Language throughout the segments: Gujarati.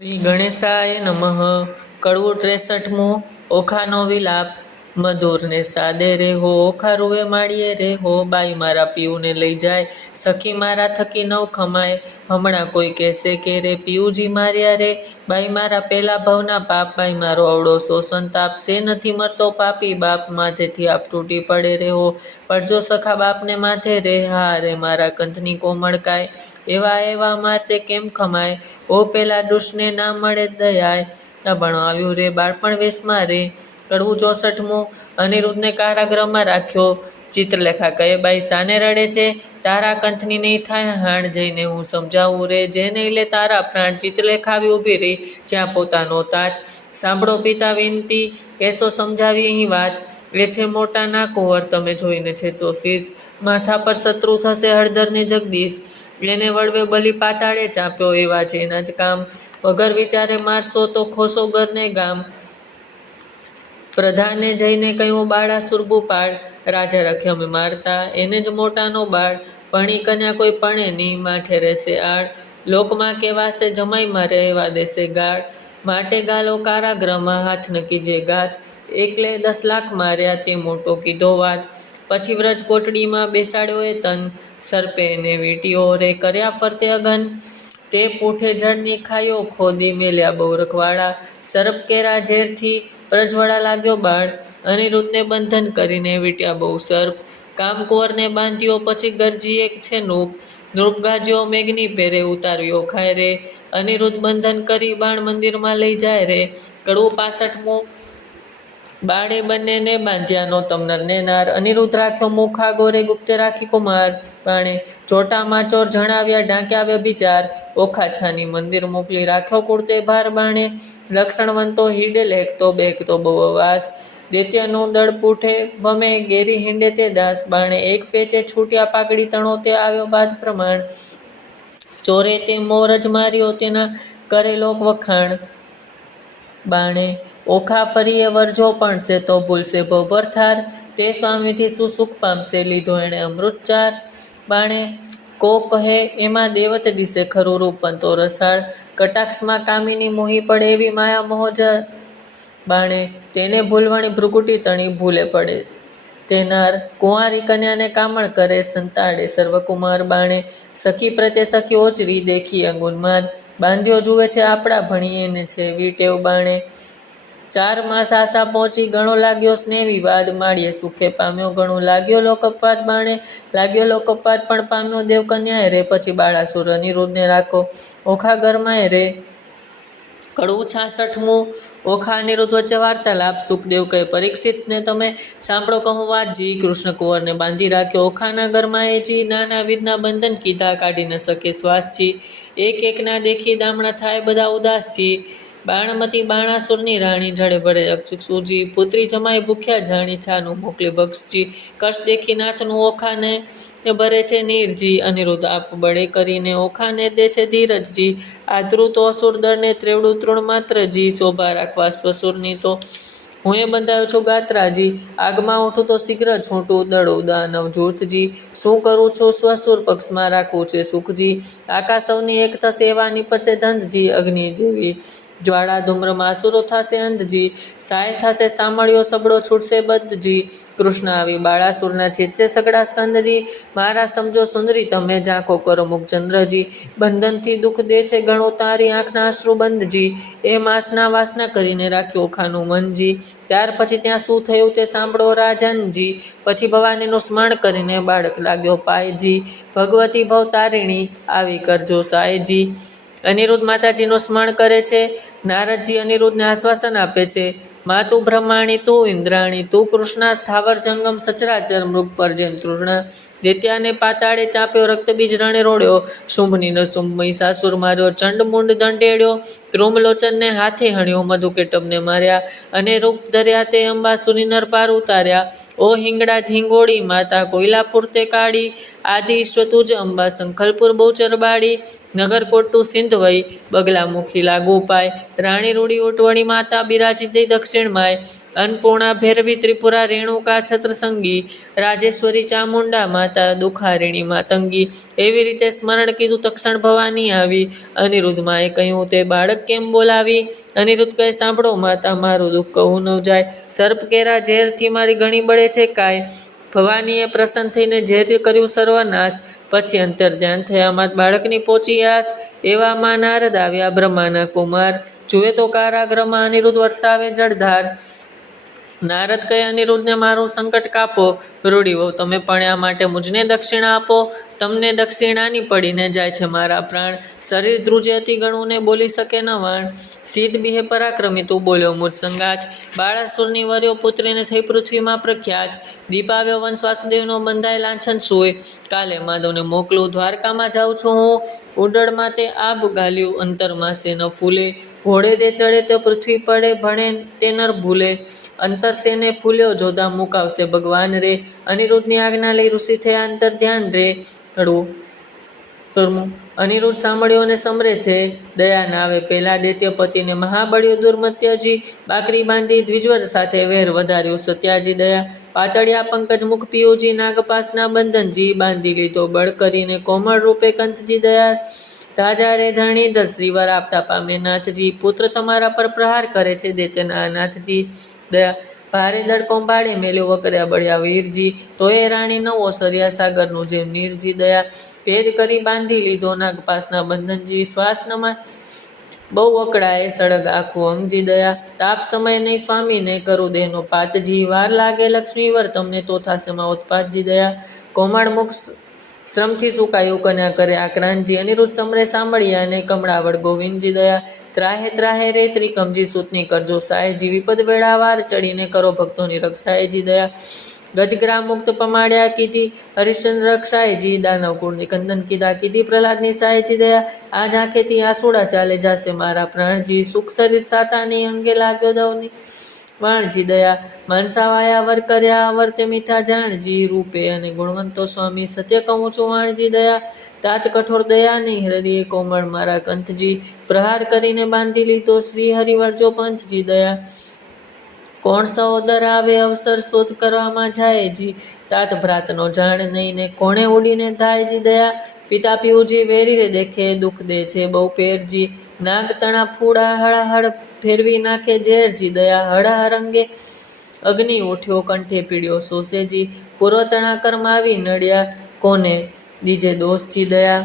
શ્રી ગણેશાય નમઃ. કડવું 63મું. ઓખાનો વિલાપ. મધુર ને સાદે રે હો, ઓખા રૂવે માળીએ રે હો. બાઈ મારા પીયુને લઈ જાય, સખી મારા થકી નવ ખમાય. હમણાં કોઈ કહેશે કે રે પિયુજી માર્યા રે. બાઈ મારા પેલા ભવના પાપ, બાઈ મારો અવળો શોષણ તાપ. સે નથી મરતો પાપી બાપ, માથેથી આપ તૂટી પડે રે હો. પડજો સખા બાપને માથે રે, હા રે મારા કંથની કોમળકાય. એવા એવા મારતે કેમ ખમાય, ઓ પેલા દુષ્ટને ના મળે દયાય. અભણો આવ્યું રે બાળપણ વેશમાં રે. કડવું 64મું. અનિરુદ્ધને કારાગૃહમાં રાખ્યો. ચિત્રલેખા કહે, બાઈ સાને રડે છે, તારા કંથની નહીં થાય હાણ. જઈને હું સમજાવું રે, જે નહીં લે તારા પ્રાણ. ચિત્રલેખા આવી ઊભી રહી, જ્યાં પોતાનો તાત. સાંભળો પિતા વિનતી, કેસો સમજાવી અહીં વાત. એ છે મોટા ના કુંવર, તમે જોઈને છે ચોશીશ. માથા પર શત્રુ થશે હળદર ને જગદીશ. એને વળવે બલી પાતાળે ચાંપ્યો, એવા છે એના જ કામ. વગર વિચારે મારશો તો ખોશો ઘરને ગામ. પ્રધાને જઈને કહ્યું, બાળાસુર ભૂપાળ. રાજા રખે અમે મારતા, એને જ મોટાનો બાળ. ભણી કન્યા કોઈ પણે નહીં, માઠે રહેશે આડ. લોકમાં કેવાશે જમાઈ મારે, એવા દેશે ગાળ. માટે ગાલો કારાગ્રહમાં, હાથ ન કીજે ઘાત. એકલે 10 લાખ માર્યા, તે મોટો કીધો વાત. પછી વ્રજ કોટડીમાં બેસાડ્યો એ તન. સર્પે એને વીંટ્યો રે, કર્યા ફરતે અગન. તે પૂઠે જળની ખાયો, ખોદી મેલ્યા બહુ રખવાડા. સર્પ કેરા ઝેરથી પ્રજ્વળા લાગ્યો બાળ. અનિરુદ્ધને બંધન કરીને વીંટ્યા બહુ સર્પ. કામકુંવરને બાંધ્યો, પછી ગરજી એક છે નૃપ. નૃપ ગાજ્યો મેઘની પેરે, ઉતાર્યો ખાય રે. અનિરુદ્ધ બંધન કરી બાણ મંદિરમાં લઈ જાય રે. કડવું 65મું. બાળે બંનેને બાંધ્યા, નો તમનરને નાર. અનિરુદ્ધ રાખ્યો મુખા ગોરે, ગુપ્તે રાખી કુમાર. બાણે ચોટામાં ચોર જણાવ્યા, ઢાંક્યા વ્યભિચાર. ઓખા છાની મંદિર મોકલી, રાખ્યો કુળતે ભાર. બાણે લક્ષણવંતો હિડે, લેખતો બેકતો બહુ અવાસ. દૈત્યનું દળ પૂઠે ભમે, ગેરી હિંડે તે દાસ. બાણે એક પેચે છૂટ્યા પાકડી, તણો તે આવ્યો બાદ પ્રમાણ. ચોરે તે મોર જ માર્યો, તેના કરે લોક વખાણ. બાણે ઓખા ફરીએ વરજો પણશે, તો ભૂલશે ભવભર થાર. તે સ્વામીથી સુસુખ પામશે, લીધો એણે અમૃતચાર. બાણે કો કહે એમાં દેવત દિશે, ખરું રૂપ તો રસાળ. કટાક્ષમાં કામિની મોહી પડે, એવી માયા મોહજ. બાણે તેને ભૂલવણી ભૃકુટી તણી, ભૂલે પડે તેનાર. કુંવારી કન્યાને કામણ કરે, સંતાડે સર્વકુમાર. બાણે સખી પ્રત્યે સખી ઓચરી, દેખી અંગુન્માદ. બાંધ્યો જુએ છે આપણા, ભણીએ ને છે વીટેવ. બાણે 4 માસ આશા પહોંચી, ઘણો લાગ્યો સ્નેહ વિવાદ. માળીએ સુખે પામ્યો, ઘણું લાગ્યો લોકપાત. બાણે લાગ્યો લોકપાત, પણ પામ્યો દેવ કન્યાએ રે. પછી બાળાસુર અનિરુદ્ધને રાખો, ઓખા ઘરમાંય રે. કડવું 66મું. ઓખા અનિરુદ્ધ વચ્ચે વાર્તાલાપ. સુખદેવ કહે, પરીક્ષિતને તમે સાંભળો કહું વાતજી. કૃષ્ણ કુંવરને બાંધી રાખ્યો, ઓખાના ઘરમાં એ જી. નાના વિધના બંધન કીધા, કાઢી ન શકે શ્વાસજી. એક એકના દેખી દામણા થાય બધા ઉદાસજી. બાણમતી બાણાસુરની રાણી, જડે ભળે અક્ષુજી. પુત્રી જમાઈ ભૂખ્યા જાણી, છાનું મોકલી ભક્ષજી. કશ દેખી નાથનું ઓખાને ભરે છે નીરજી. અનિરુદ્ધ આપ બળે કરીને ઓખાને દે છે ધીરજજી. આધ્રુત અસુર દળને ત્રેવડું તૃણ માત્રજી. શોભા રાખવા સ્વસુરની તો હું એ બંધાયો છું ગાત્રાજી. આગમાં ઉઠું તો શીઘ્ર છૂટું, દળું દાનવ જૂથજી. શું કરું છું સ્વસુર, પક્ષમાં રાખવું છે સુખજી. આકાશ સૌની એક થશે, એવા નીપજશે ધંધજી. અગ્નિ જેવી જ્વાળા ધૂમ્રમાં અસુરો થશે અંધજી. સાય થશે સામળ્યો, સબળો છૂટશે બધજી. કૃષ્ણ આવી બાળાસુરના છેદશે સગડા સ્કંદજી. મારા સમજો સુંદરી તમે, ઝાંખો કરો મુખચંદ્રજી. બંધનથી દુઃખ દે છે ઘણું, તારી આંખના અશ્રુ બંધજી. એ માસના વાસના કરીને રાખ્યો ઓખાનું મનજી. ત્યાર પછી ત્યાં શું થયું તે સાંભળો રાજનજી. પછી ભવાનીનું સ્મરણ કરીને બાળક લાગ્યો પાયજી. ભગવતી ભવતારિણી આવી કરજો સાયજી. અનિરુદ્ધ માતાજીનું સ્મરણ કરે છે. નારદજી અનિરુદ્ધને આશ્વાસન આપે છે. મા તું બ્રહ્માણી, તું ઇન્દ્રાણી, તું કૃષ્ણા. સ્થાવર જંગમ સચરાચર, મૃગ પર જેમ તૃષ્ણ. દૈત્યાને પાતાળે ચાંપ્યો, રક્તબીજ રણે રોડ્યો. શુંભની ન શુંભ મહિષાસુર માર્યો, ચંડમુંડ દંડેડ્યો. કૃમલોચનને હાથે હણ્યો, મધુકેટબને માર્યા. અને રૂપ ધર્યા તે અંબાસુરી નરપાર ઉતાર્યા. ઓ હિંગળા ઝીંગોડી, માતા કોયલાપુર તે કાળી. આદિ ઈશ્વતુજ અંબા, સંખલપુર બહુચર બાળી. નગરકોટું સિંધ વઈ, બગલામુખી લાગુ પાય. રાણી રૂડી ઉટવણી માતા, બિરાજી દક્ષિણ માય. अन्नपूर्णा भैरवी त्रिपुरा रेणुका छत्रसंगी રાજેશ્વરી ચામુંડા માતા દુખારિણી માતંગી એવી રીતે સ્મરણ કીધું. તક્ષણ ભવાની આવી. અનિરુદ્ધમાએ કહ્યું, તે બાળક કેમ બોલાવી? અનિરુદ્ધ કહે, સાંભળો માતા, મારું દુઃખ કહું ન જાય. સર્પ કેરા ઝેરથી મારી ઘણી બળે છે કાય. ભવાનીએ પ્રસન્ન થઈને ઝેર કર્યું સર્વનાશ. પછી અંતર ધ્યાન થયામાં બાળકની પહોંચી આસ. એવામાં નારદ આવ્યા બ્રહ્માના કુમાર. જુએ તો કારાગ્રમાં અનિરુદ્ધ વરસાવે જળધાર. નારદ કહે, અનિરુદ્ધને મારું સંકટ કાપો. રૂડી વહુ, તમે પણ્યા માટે મુજને દક્ષિણા આપો. તમને દક્ષિણાની પડીને જાય છે મારા પ્રાણ. શરીર ધ્રુજે અતિ ગણું ને બોલી શકે ન વાણ. સિદ્ધ બિહે પરાક્રમી તું બોલ્યો મુજ સંગાત. બાળાસુરની વર્યો પુત્રીને થઈ પૃથ્વીમાં પ્રખ્યાત. દીપાવ્યો વંશ વાસુદેવનો બંધાય લાંછન સોય. કાલે માધવને મોકલું, દ્વારકામાં જાઉં છું હું. ઉડળમાં તે આબ ગાલ્યું, અંતરમાં સે ન ફૂલે. ઘોડે તે ચડે તે પૃથ્વી પડે, ભણે તે નર ભૂલે. અંતર સેને ફૂલ્યો જોધા મુકાવશે ભગવાન રે. અનિરુદ્ધની આજ્ઞા લઈ ઋષિ થયા અંતર ધ્યાન રે. અનિરુદ્ધ સાંભળ્યો અને સમરે છે. દયા નાવે પેલા દૈત્ય પતિને મહાબળ્યો દુર્મત્યજી. બાકરી બાંધી દ્વિજવર સાથે વેર વધાર્યો સત્યાજી દયા. પાતળિયા પંકજ મુખ પિયુજી, નાગપાસના બંધનજી. બાંધી લીધો બળ કરીને કોમળ રૂપે કંથજી દયા. તાજા રે ધરણીધર શ્રીવર આપતા પામે નાથજી. પુત્ર તમારા પર પ્રહાર કરે છે દૈત્યના નાથજી દયા. ભારે દળ કોંભાળે મેલ્યો વકર્યા બળ્યા વીરજી. તોય રાણી નવો સર્યા સાગરનું જેમ નીરજી દયા. ભેદ કરી બાંધી લીધો નાગપાસના બંધનજી. શ્વાસનમાં બહુ અકળાએ સળગ આખું અંગજી દયા. તાપ સમય નહીં સ્વામીને કરું દેહનો પાતજી. વાર લાગે લક્ષ્મીવર તમને તો થાશે માં ઉત્પાતજી દયા. કોમાળ મુખ શ્રમથી સુકાયું કન્યા કરે આક્રાંતજી. અનિરુદ્ધ સમરે સાંભળ્યા ને કમળાવડ ગોવિંદજી દયા. ત્રાહે ત્રાહે રે ત્રિકમજી સૂતની કરજો સાયજી. વિપદ વેળા વાર ચડીને કરો ભક્તોની રક્ષાએજી દયા. ગજગ્રા મુક્ત પમાડ્યા કીધી હરિશ્ચંદ્ર રક્ષાએજી. દાનવ કુળની કંદન કીધા કીધી પ્રહલાદની સાયજી દયા. આજ આંખેથી આસુડા ચાલે જાશે મારા પ્રાણજી. સુખ શરીર સાતાની અંગે લાગ્યો દવની વાણજી દયા. માનસાવાયા વર કર્યા વર્તે મીઠા જાણજી. રૂપે અને ગુણવંતો સ્વામી સત્ય કહું છું વાણજી દયા. તાત કઠોર દયા નહીં હૃદય કોમળ મારા કંથજી. પ્રહાર કરીને બાંધી લીધો શ્રી હરિવરજો પંથજી દયા. કોણ સહોદર આવે અવસર શોધ કરવામાં જાયજી. તાત ભ્રાતનો જાણ નહીં ને કોણે ઉડીને ધાયજી દયા. પિતા પીવુજી વેરી રે દેખે દુઃખ દે છે બહુ પેરજી. નાગ તણા ફૂડા હળહળ ફેરવી નાખે ઝેરજી દયા. હળહળ અંગે અગ્નિ ઉઠ્યો કંઠે પીડ્યો સોસેજી. પૂર્વ તણા કર્મ આવી નડ્યા કોને દીજે દોષજી દયા.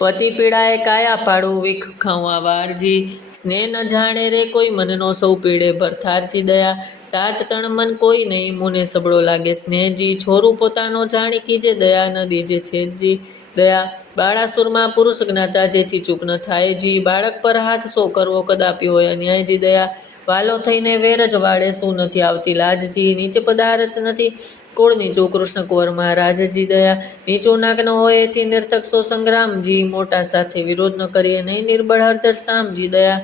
પતિ પીડાએ કાયા પાડું વિખ ખાવા વારજી. સ્નેહ ન જાણે રે કોઈ મનનો સૌ પીડે ભરથારજી દયા. તાત તણ મન કોઈ નહીં મુને સબળો લાગે સ્નેહજી. છોરું પોતાનો જાણી કીજે દયા ન દીજે છેદજી દયા. બાળાસુરમાં પુરુષ જ્ઞાતા જેથી ચૂક ન થાયજી. બાળક પર હાથ સો કરવો કદાપી હોય અન્યાયજી દયા. વાલો થઈને વેર જ વાળે શું નથી આવતી લાજજી. નીચે પદાર્થ નથી કુળ નીચું કૃષ્ણ કુંવર મહારાજજી દયા. નીચું નાગ ન હોય એથી નિર્થક સો સંગ્રામજી. મોટા સાથે વિરોધ ન કરીએ નહીં નિર્બળ હરદર સામજી દયા.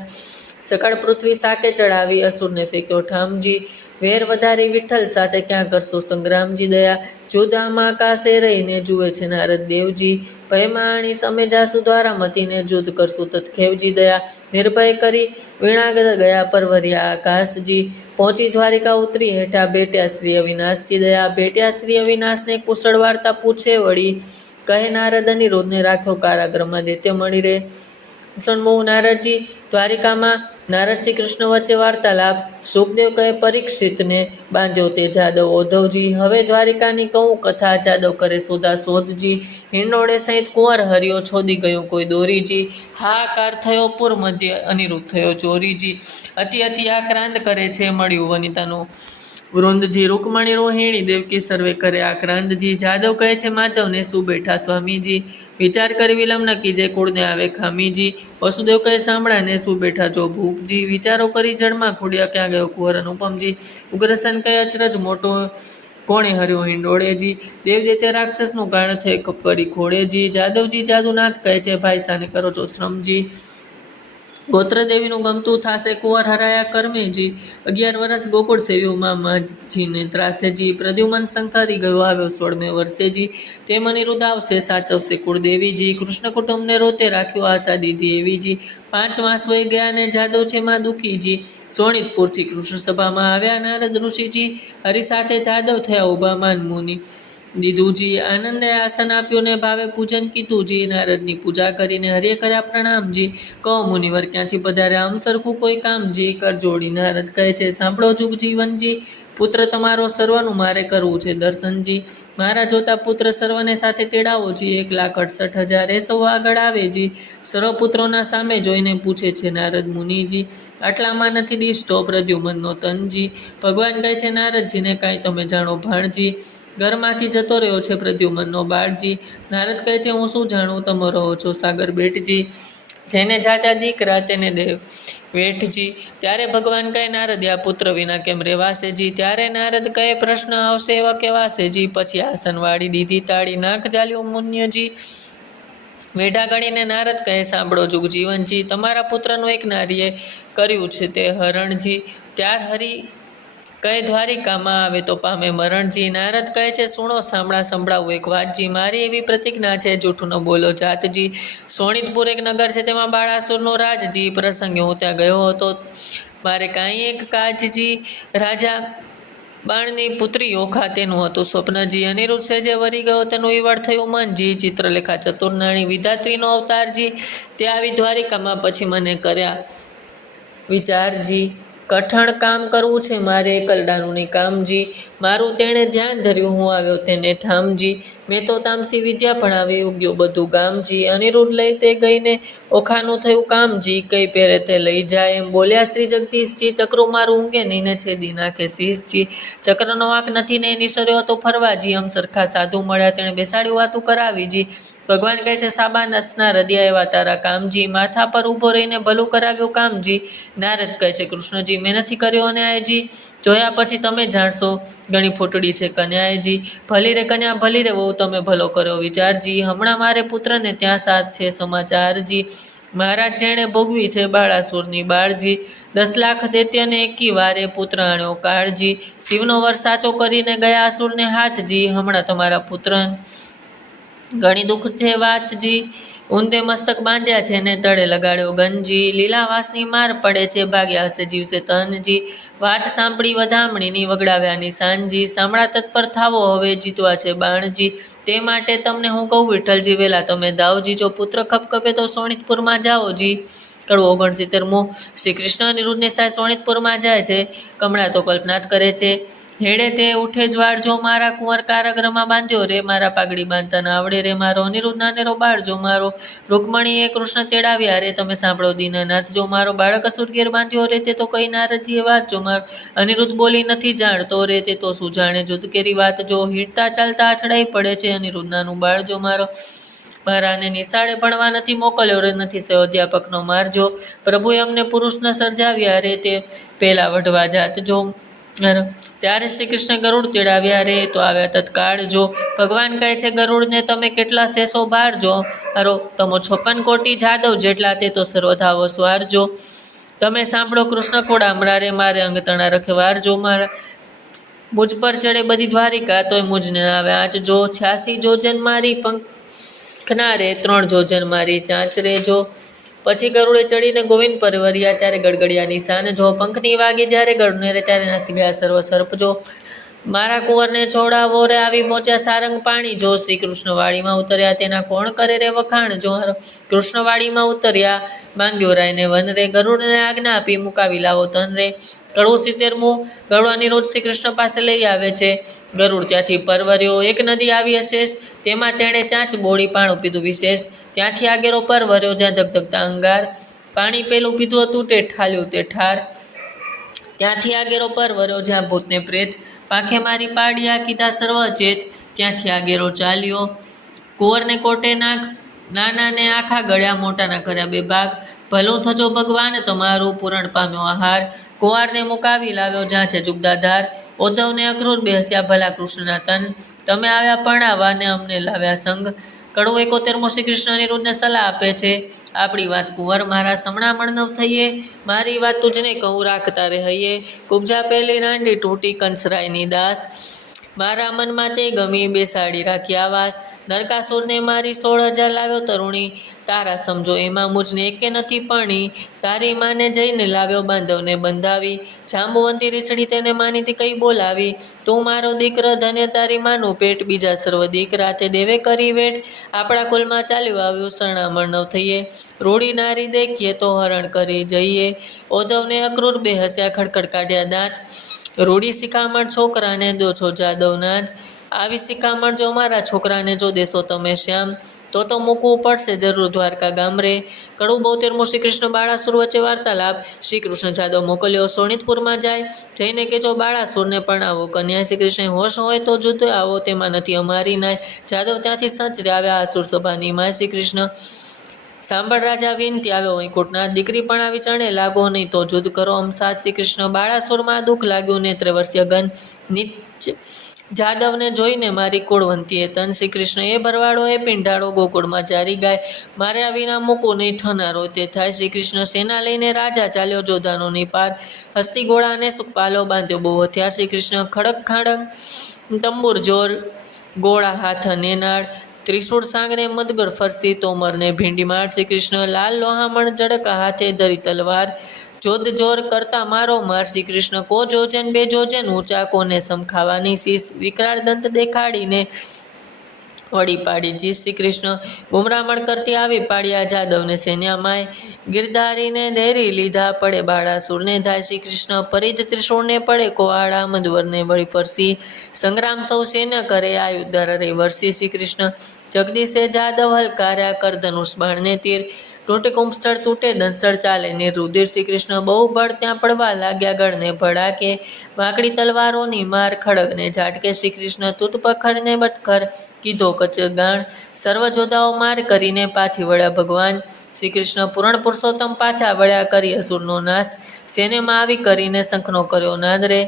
સકળ પૃથ્વી સાકે ચડાવી અસુરને ફેંક્યો ઠામજી. વેર વધારી વિઠ્ઠલ સાથે ક્યાં કરશો સંગ્રામજી દયા. જુદામાં આકાશે રહીને જુએ છે નારદ દેવજી. ભયમાણી સમે જાસુ દ્વારા મતીને જુદ કરશું તત્ખેવજી દયા. નિર્ભય કરી વીણાગદ ગયા પરવર્યા આકાશજી. પહોંચી દ્વારિકા ઉતરી હેઠા ભેટ્યા શ્રી અવિનાશજી દયા. ભેટ્યા શ્રી અવિનાશને કુશળ વાર્તા પૂછે વળી. કહે નારદ અનિરુદ્ધને રાખ્યો કારાગ્રમાં દૈત્ય મળી રે. સન્મુખ નારદજી દ્વારિકામાં નારદ શ્રી કૃષ્ણ વચ્ચે વાર્તાલાપ. સુખદેવ કહે પરીક્ષિતને બાંધ્યો તે જાદવ ઓધવજી. હવે દ્વારિકાની કહું કથા જાદવ કરે શોધા શોધજી. હિંડોળે સહિત કુંવર હરિયો છોદી ગયું કોઈ દોરીજી. હાહાકાર થયો પૂર મધ્ય અનિરુદ્ધ થયો ચોરીજી. અતિ અતિ આક્રાંત કરે છે મળ્યું વનિતાનું વૃંદજી. રૂકમણી રોહિણી દેવકી સર્વે કરે આક્રાંતજી. જાદવ કહે છે માધવને શું બેઠા સ્વામીજી. વિચાર કરી વિલંબ ન કીજે કુળને આવે ખામીજી. વસુદેવ કહે સાંભળાને શું બેઠા જો ભૂપજી. વિચારો કરી જળમાં ખોડ્યા ક્યાં ગયો કુંવર અનુપમજી. ઉગ્રસન કહે અચરજ મોટો કોણે હર્યો હિંડોળેજી. દેવ દૈત્ય રાક્ષસનું કારણ થઈ કપરી ખોડેજી. જાદવજી જાદુનાથ કહે છે ભાઈ સાને કરો છો શ્રમજી. ગોત્રદેવીનું ગમતું થાશે કુંવર હરાયા કર્મેજી, 11 વર્ષ ગોકુળ સેવ્યું મામાજીને ત્રાસેજી, પ્રદ્યુમન શંકરી ગયો આવ્યો 16મે વર્ષેજી, તે મનિરુદ્ધ આવશે સાચવશે કુળદેવીજી, કૃષ્ણ કુટુંબને રોતે રાખ્યો આશા દીધી એવીજી, 5 માસ વહી ગયા ને જાદવ છે માં દુખીજી, સોણિતપુરથી કૃષ્ણ સભામાં આવ્યા નારદ ઋષિજી, હરિ સાથે જાદવ થયા ઉભા માન મુનિ દીધુજી, આનંદે આસન આપ્યું ને ભાવે પૂજન કીધુંજી, નારદની પૂજા કરીને હરિએ કર્યા પ્રણામજી, કહો મુનિવર ક્યાંથી પધાર્યા આમ સરખું કોઈ કામજી, કર જોડી નારદ કહે છે સાંભળો જુગ જીવનજી, પુત્ર તમારો સર્વનું મારે કરવું છે દર્શનજી, મારા જોતા પુત્ર સર્વને સાથે તેડાવોજી, 1,68,000 એ સૌ આગળ આવેજી, સર્વપુત્રોના સામે જોઈને પૂછે છે નારદ મુનિજી, આટલામાં નથી દીસતો પ્રદ્યુમનનો તનજી, ભગવાન કહે છે નારદજીને કાંઈ તમે જાણો ભાણજી, ઘરમાંથી જતો રહ્યો છે પ્રદ્યુમનનો બાળજી, નારદ કહે છે હું શું જાણું તમે રહો છો સાગર બેટજી, જેને જાજા દીકરા તેને દેવ વેઠજી, ત્યારે ભગવાન કહે નારદ્યા પુત્ર વિના કેમ રેવાસેજી, ત્યારે નારદ કહે પ્રશ્ન આવશે એવા કેવાસેજી, પછી આસન વાળી દીધી તાળી નાક ચાલ્યું મુન્યજી, વેઢા ગણીને નારદ કહે સાંભળો જુગ જીવનજી, તમારા પુત્રનું એક નારીએ કર્યું છે તે હરણજી, ત્યાર હરિ કહે દ્વારિકામાં આવે તો પામે મરણજી, નારદ કહે છે સુણો સાંભળા સંભળાવું એક વાતજી, મારી એવી પ્રતિજ્ઞા છે જૂઠું ન બોલો જાતજી, સોણિતપુર એક નગર છે તેમાં બાળાસુરનો રાજજી, પ્રસંગે હું ત્યાં ગયો હતો મારે કાંઈ એક કાજજી, રાજા બાણની પુત્રી ઓખા તેનું હતું સ્વપ્નજી, અનિરુદ્ધ છે જે વરી ગયો તેનું ઈવડ થયું મનજી, ચિત્રલેખા ચતુર્નાણી વિધાત્રીનો અવતારજી, તે આવી દ્વારિકામાં પછી મને કર્યા વિચારજી, કઠણ કામ કરવું છે મારે એકલડાનું ની કામજી, મારું તેણે ધ્યાન ધર્યું હું આવ્યો તેને ઠામજી, મેં તો તામસી વિદ્યા ભણાવી ઉગ્યો બધું ગામજી, અનિરુદ્ધ લઈ તે ગઈને ઓખાનું થયું કામજી, કઈ પહેરે તે લઈ જાય એમ બોલ્યા શ્રી જગદીશજી, ચક્રું મારું ઊંઘે નહીં ને છેદી નાખે શીશજી, ચક્રનો વાંક નથી ને નિસર્યો હતો ફરવાજી, આમ સરખા સાધુ મળ્યા તેણે બેસાડ્યું વાતું કરાવીજી, ભગવાન કહે છે સાબાનસના હૃદય એવા તારા કામજી, માથા પર ઊભો રહીને ભલું કરાવ્યું કામજી, નારદ કહે છે કૃષ્ણજી મેં નથી કર્યો અન્યાયજી, જોયા પછી તમે જાણશો ઘણી ફૂટડી છે કન્યાયજી, ભલી રે કન્યા ભલી રે બહુ તમે ભલો કર્યો વિચારજી, હમણાં મારે પુત્રને ત્યાં સાથ છે સમાચારજી, મહારાજ જેણે ભોગવી છે બાળાસુરની બાળજી, 10 લાખ દૈત્યને એકી વારે પુત્ર આણ્યો કાળજી, શિવનો વર સાચો કરીને ગયા અસુરને હાથજી, હમણાં તમારા પુત્ર ઘણી દુઃખ છે વાતજી, ઊંધે મસ્તક બાંધ્યા છે ને તળે લગાડ્યો ગંજી, લીલાવાસની માર પડે છે ભાગ્યા હશે જીવશે તનજી, વાત સાંભળી વધામણીની વગડાવ્યાની સાંજી, સાંભળા તત્પર થાવો હવે જીતવા છે બાણજી, તે માટે તમને હું કહું વિઠ્ઠલજી વેલા તમે દાવજી, જો પુત્ર ખપખપે તો સોણિતપુરમાં જાઓજી, કડવો 69મો, શ્રી કૃષ્ણ અનિરુદ્ધની સાથે સોણિતપુરમાં જાય છે, કમળા તો કલ્પના જ કરે છે, હેડે તે ઉઠે જ્વાળજો મારા કુંવર કારાગૃહમાં બાંધ્યો રે, મારા પાઘડી બાંધતા ના આવડે રે, મારો અનિરુદ્ધ નાનેરો બાળજો મારો, રૂકમણીએ કૃષ્ણ તેડાવ્યા રે તમે સાંભળો દીનાનાથ, જો મારો બાળક અસુર ઘેર બાંધ્યો રે તે તો કઈ નારદજીએ વાત જો મારો, અનિરુદ્ધ બોલી નથી જાણતો રે તે તો શું જાણે જુદ કેરી વાત, જો હીટતા ચાલતા અથડાઈ પડે છે અનિરુદ્ધ નાનું બાળજો મારો, મારાને નિશાળે ભણવા નથી મોકલ્યો રે નથી સેવ અધ્યાપકનો મારજો, પ્રભુએ અમને પુરુષ ન સર્જાવ્યા રે તે પેલા વઢવા જાત જો, ત્યારે શ્રી કૃષ્ણ ગરુડ તેડાવ્યા રે તો આવ્યા તત્કાળ જો, ભગવાન કહે છે ગરુડને તમે કેટલા શેષો બારજો, અરો તમો 56 કોટી જાદવ જેટલા તે તો સર્વથા વસવારજો, તમે સાંભળો કૃષ્ણ કોડામડા રે મારે અંગતણા રખવારજો, મારા મુજ પર ચડે બધી દ્વારિકા તોય મુજને આવે આંચ જો, 86 જોજન મારી પંખના રે 3 જોજન મારી ચાંચ રે જો, પછી ગરુડે ચડીને ગોવિંદ પર વર્યા ત્યારે ગડગડિયા નિશાન જો, પંખની વાગી જ્યારે ગરુડને રે ત્યારે નાસી ગયા સર્વ સર્પ જો, મારા કુંવરને છોડાવો રે આવી પહોંચ્યા સારંગ પાણી જો, શ્રી કૃષ્ણવાડીમાં ઉતર્યા તેના કોણ કરે રે વખાણ જો, કૃષ્ણવાડીમાં ઉતર્યા માંગ્યો રાયને વન રે, ગરુડને આજ્ઞા આપી મુકાવી લાવો તન રે, કડવું 70મું, ગરુડ અનિરુદ્ધ શ્રી કૃષ્ણ પાસે લઈ આવે છે, ગરુડ ત્યાંથી પરવર્યો, એક નદી આવી અશેષ તેમાં તેણે ચાંચ બોળી પાણું પીધું વિશેષ, ત્યાંથી આગેરો પરવર્યો જ્યાં ધગધગતા અંગાર, પાણી પેલું પીધું હતું તે ઠાલ્યું તે ઠાર, ત્યાંથી આગેરો પરવર્યો જ્યાં ભૂતને પ્રેત, પાંખે મારી પાડ્યા કીધા સર્વ ચેત, ત્યાંથી આગેરો ચાલ્યો, કુંવરને કોટે નાખ નાનાને આખા ગળ્યા મોટાના કર્યા 2 ભાગ, ભલું થજો ભગવાન તમારું પૂરણ પામ્યો આહાર, કુંવારને મુકાવી લાવ્યો જ્યાં છે જુગદાધાર, ઉદ્ધવને અક્રૂર બેસ્યા ભલા કૃષ્ણના તન, તમે આવ્યા પરણાવા ને અમને લાવ્યા સંગ, કડવું 71મો શ્રી કૃષ્ણ અનિરુદ્ધને સલાહ આપે છે, આપણી વાત કુંવર મારા સમણામણ ન થઈએ, મારી વાત તુજને કહું રાખતા રે હૈયે, કુબજા પહેલી રાંડી તૂટી કંસરાયની દાસ, મારા મનમાં તે ગમી બેસાડી રાખી આવાસ, નરકાસુરને મારી 16,000 લાવ્યો તરુણી, તારા સમજો એમાં મુજને એકે નથી પરણી, તારી માને જઈને લાવ્યો બાંધવને બંધાવી, જાંબુવંતી રીછડી તેને માનીથી કઈ બોલાવી, તું મારો દીકરો ધન્ય તારી માનું પેટ, બીજા સર્વ દીકરા તે દેવે કરી વેઠ, આપણા કુલમાં ચાલ્યું આવ્યું શરણામણ ન થઈએ, રૂડી નારી દેખીએ તો હરણ કરી જઈએ, ઓધવને અક્રૂર બે હસ્યા ખડખડ કાઢ્યા દાંત, રૂડી શિખામણ છોકરાને દો છો જાદવનાથ, આવી શિખામણ જો મારા છોકરાને જો દેશો તમે શ્યામ, તો મૂકવું પડશે જરૂર દ્વારકા ગામ રે. કડવું 72મું શ્રી કૃષ્ણ બાળાસુર વચ્ચે વાર્તાલાપ. શ્રી કૃષ્ણ જાદવ મોકલ્યો શોણિતપુરમાં જાય, જઈને કે જો બાળાસુરને પણ આવો કન્યા, શ્રી કૃષ્ણ હોશ હોય તો જુદ્ધ આવો, તેમાં નથી અમારી નાય, જાદવ ત્યાંથી સંચરે આવ્યા આસુર સભાની માય, શ્રી કૃષ્ણ સાંભળ રાજા વિનંતી આવ્યો વૈકુંઠનાથ, દીકરી પણ આવી ચણે લાગો નહીં તો જુદ્ધ કરો અમસાદ, શ્રી કૃષ્ણ બાળાસુરમાં દુઃખ લાગ્યું નેત્રે વર્ષ્ય ગન, નીચ જાદવને જોઈને મારી કુળવંતીએ તન, શ્રી કૃષ્ણ એ ભરવાડો એ પીંઢાળો ગોકુળમાં જારી ગાય, માર્યા વિના મૂકો નહીં થનારો તે થાય, શ્રી કૃષ્ણ સેના લઈને રાજા ચાલ્યો જોધાનો ની પાર, હસ્તી ઘોડાને સુખપાલો બાંધ્યો બહુ હથિયાર, શ્રી કૃષ્ણ ખડક ખાડક તંબુર જોર, ગોળા હાથ નેનાળ, ત્રિશૂળ સાંગને મદગર ફરસી તોમરને ભીંડી માર, શ્રી કૃષ્ણ લાલ લોહામણ જડકા હાથે ધરી તલવાર, જોધ જોર કરતા મારો માર, શ્રી કૃષ્ણ કો જોજન બે જોજન ઊંચા, કોને સમખાવાની શીશ, વિકરાળ દંત દેખાડીને વળી પાડી જીસ, શ્રી કૃષ્ણ ગુમરામણ કરતી આવી પાડ્યા જાદવને સૈન્યા માય, ગિરધારીને ધેરી લીધા પડે બાળાસુરને ધાય, શ્રી કૃષ્ણ પરિધ ત્રિશૂળને પડે કોવાળા, મધવરને વળી ફરસી, સંગ્રામ સૌ સેના કરે આયુધ રે વર્ષી, શ્રી કૃષ્ણ જગદીશે જાદવ હલકાર્યા કર ધનુષ બાણને તીર, તૂટે કુંભસ્થળ તૂટે દંતસ્થળ ચાલે નિરુધિર, શ્રી કૃષ્ણ બહુ બળ ત્યાં પડવા લાગ્યા ગળને ભડાકે, વાંકડી તલવારોની માર ખડગને ઝાટકે, શ્રી કૃષ્ણ તૂટ પખડને બટખર કીધો કચગાણ, સર્વ જોધાઓ માર કરીને પાછી વળ્યા ભગવાન, શ્રી કૃષ્ણ પૂરણ પુરુષોત્તમ પાછા વળ્યા કરી અસુરનો નાશ, સેનેમાં આવી કરીને શંખનો કર્યો નાદ રે.